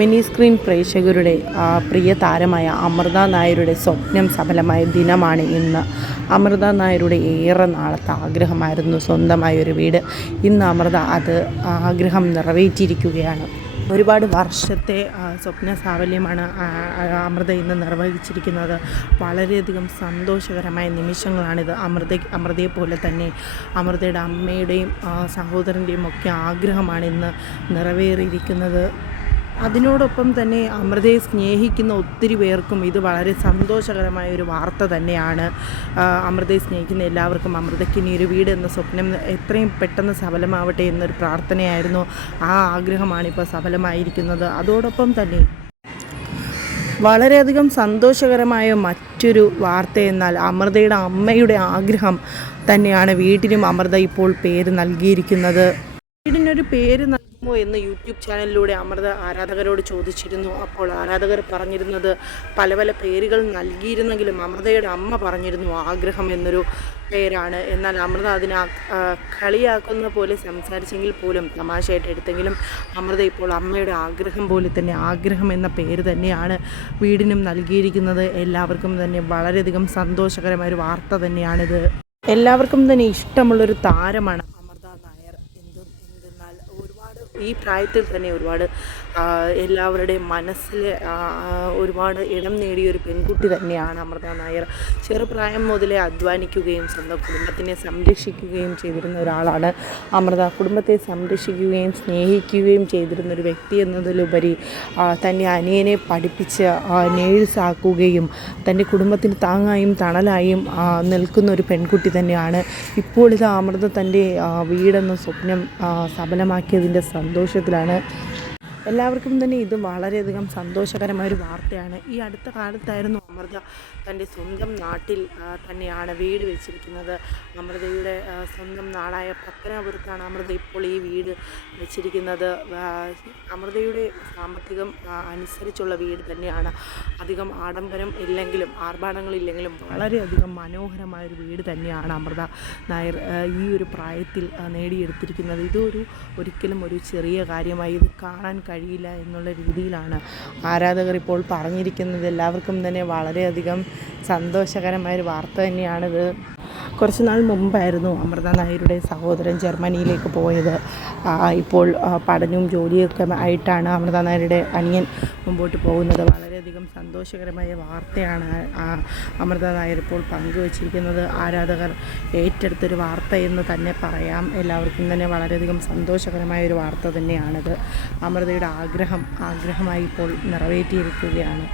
Mini screen പ്രേക്ഷകരുടെ പ്രിയ താരമായ അമൃത നായരുടെ സ്വപ്നം സഫലമായ ദിനമാണ് ഇന്ന്. അമൃത നായരുടെ ഏറെ നാളത്തെ ആഗ്രഹമായിരുന്നു സ്വന്തമായ ഒരു വീട്. ഇന്ന് അമൃത അത് ആഗ്രഹം നിറവേറ്റിയിരിക്കുകയാണ്. ഒരുപാട് വർഷത്തെ സ്വപ്ന സാഫല്യമാണ് അമൃത ഇന്ന് നിർവഹിച്ചിരിക്കുന്നത്. വളരെയധികം സന്തോഷകരമായ നിമിഷങ്ങളാണിത്. അമൃത അമൃതയെ പോലെ തന്നെ അമൃതയുടെ അമ്മയുടെയും സഹോദരന്റെയും ഒക്കെ ആഗ്രഹമാണ് ഇന്ന് നിറവേറിയിരിക്കുന്നത്. അതിനോടൊപ്പം തന്നെ അമൃതയെ സ്നേഹിക്കുന്ന ഒത്തിരി പേർക്കും ഇത് വളരെ സന്തോഷകരമായ ഒരു വാർത്ത തന്നെയാണ്. അമൃതയെ സ്നേഹിക്കുന്ന എല്ലാവർക്കും അമൃതയ്ക്ക് ഇനി ഒരു വീട് എന്ന സ്വപ്നം എത്രയും പെട്ടെന്ന് സഫലമാവട്ടെ എന്നൊരു പ്രാർത്ഥനയായിരുന്നു. ആ ആഗ്രഹമാണ് ഇപ്പോൾ സഫലമായിരിക്കുന്നത്. അതോടൊപ്പം തന്നെ വളരെയധികം സന്തോഷകരമായ മറ്റൊരു വാർത്ത എന്നാൽ അമൃതയുടെ അമ്മയുടെ ആഗ്രഹം തന്നെയാണ് വീട്ടിനും അമൃത ഇപ്പോൾ പേര് നൽകിയിരിക്കുന്നത്. വീടിനൊരു പേര് നൽകുമോ എന്ന് യൂട്യൂബ് ചാനലിലൂടെ അമൃത ആരാധകരോട് ചോദിച്ചിരുന്നു. അപ്പോൾ ആരാധകർ പറഞ്ഞിരുന്നത് പല പല പേരുകൾ നൽകിയിരുന്നെങ്കിലും അമൃതയുടെ അമ്മ പറഞ്ഞിരുന്നു ആഗ്രഹം എന്നൊരു പേരാണ്. എന്നാൽ അമൃത അതിനെ കളിയാക്കുന്ന പോലെ സംസാരിച്ചെങ്കിൽ പോലും തമാശയായിട്ട് എടുത്തെങ്കിലും അമൃത ഇപ്പോൾ അമ്മയുടെ ആഗ്രഹം പോലെ തന്നെ ആഗ്രഹം എന്ന പേര് തന്നെയാണ് വീടിനും നൽകിയിരിക്കുന്നത്. എല്ലാവർക്കും തന്നെ വളരെയധികം സന്തോഷകരമായ ഒരു വാർത്ത തന്നെയാണിത്. എല്ലാവർക്കും തന്നെ ഇഷ്ടമുള്ളൊരു താരമാണ് ഈ പ്രായത്തിൽ തന്നെ ഒരുപാട് എല്ലാവരുടെയും മനസ്സിൽ ഒരുപാട് ഇടം നേടിയ ഒരു പെൺകുട്ടി തന്നെയാണ് അമൃത നായർ. ചെറുപ്രായം മുതലേ അധ്വാനിക്കുകയും സ്വന്തം കുടുംബത്തിനെ സംരക്ഷിക്കുകയും ചെയ്തിരുന്ന ഒരാളാണ് അമൃത. കുടുംബത്തെ സംരക്ഷിക്കുകയും സ്നേഹിക്കുകയും ചെയ്തിരുന്ന ഒരു വ്യക്തി എന്നതിലുപരി തന്റെ അനിയനെ പഠിപ്പിച്ച് നേഴ്സാക്കുകയും തന്റെ കുടുംബത്തിന് താങ്ങായും തണലായും നിൽക്കുന്ന ഒരു പെൺകുട്ടി തന്നെയാണ്. ഇപ്പോൾ ഇത് അമൃത തന്റെ വീടെന്ന സ്വപ്നം സഫലമാക്കിയതിന്റെ സഫലമാക്കിയതിന്റെ സന്തോഷത്തിലാണ്. എല്ലാവർക്കും തന്നെ ഇത് വളരെയധികം സന്തോഷകരമായ ഒരു വാർത്തയാണ്. ഈ അടുത്ത കാലത്തായിരുന്നു അമൃത തന്റെ സ്വന്തം നാട്ടിൽ തന്നെയാണ് വീട് വെച്ചിരിക്കുന്നത്. അമൃതയുടെ സ്വന്തം നാടായ പത്തനാപുരത്താണ് അമൃത ഇപ്പോൾ ഈ വീട് വെച്ചിരിക്കുന്നത്. അമൃതയുടെ സാമ്പത്തികം അനുസരിച്ചുള്ള വീട് തന്നെയാണ്. അധികം ആഡംബരം ഇല്ലെങ്കിലും ആർഭാടങ്ങളില്ലെങ്കിലും വളരെയധികം മനോഹരമായൊരു വീട് തന്നെയാണ് അമൃത നായർ ഈ ഒരു പ്രായത്തിൽ നേടിയെടുത്തിരിക്കുന്നത്. ഇതൊരു ഒരിക്കലും ഒരു ചെറിയ കാര്യമായി ഇത് കാണാൻ കഴിയില്ല എന്നുള്ള രീതിയിലാണ് ആരാധകർ ഇപ്പോൾ പറഞ്ഞിരിക്കുന്നത്. എല്ലാവർക്കും തന്നെ വളരെയധികം സന്തോഷകരമായ ഒരു വാർത്ത തന്നെയാണിത്. കുറച്ച് നാൾ മുമ്പായിരുന്നു അമൃത നായരുടെ സഹോദരൻ ജർമ്മനിയിലേക്ക് പോയത്. ഇപ്പോൾ പഠനവും ജോലിയൊക്കെ ആയിട്ടാണ് അമൃത നായരുടെ അനിയൻ മുമ്പോട്ട് പോകുന്നത്. വളരെയധികം സന്തോഷകരമായ വാർത്തയാണ് അമൃത നായർ ഇപ്പോൾ പങ്കുവച്ചിരിക്കുന്നത്. ആരാധകർ ഏറ്റെടുത്തൊരു വാർത്ത എന്ന് തന്നെ പറയാം. എല്ലാവർക്കും തന്നെ വളരെയധികം സന്തോഷകരമായ ഒരു വാർത്ത തന്നെയാണിത്. അമൃതയുടെ ആഗ്രഹം ആഗ്രഹമായി ഇപ്പോൾ നിറവേറ്റിയിരിക്കുകയാണ്.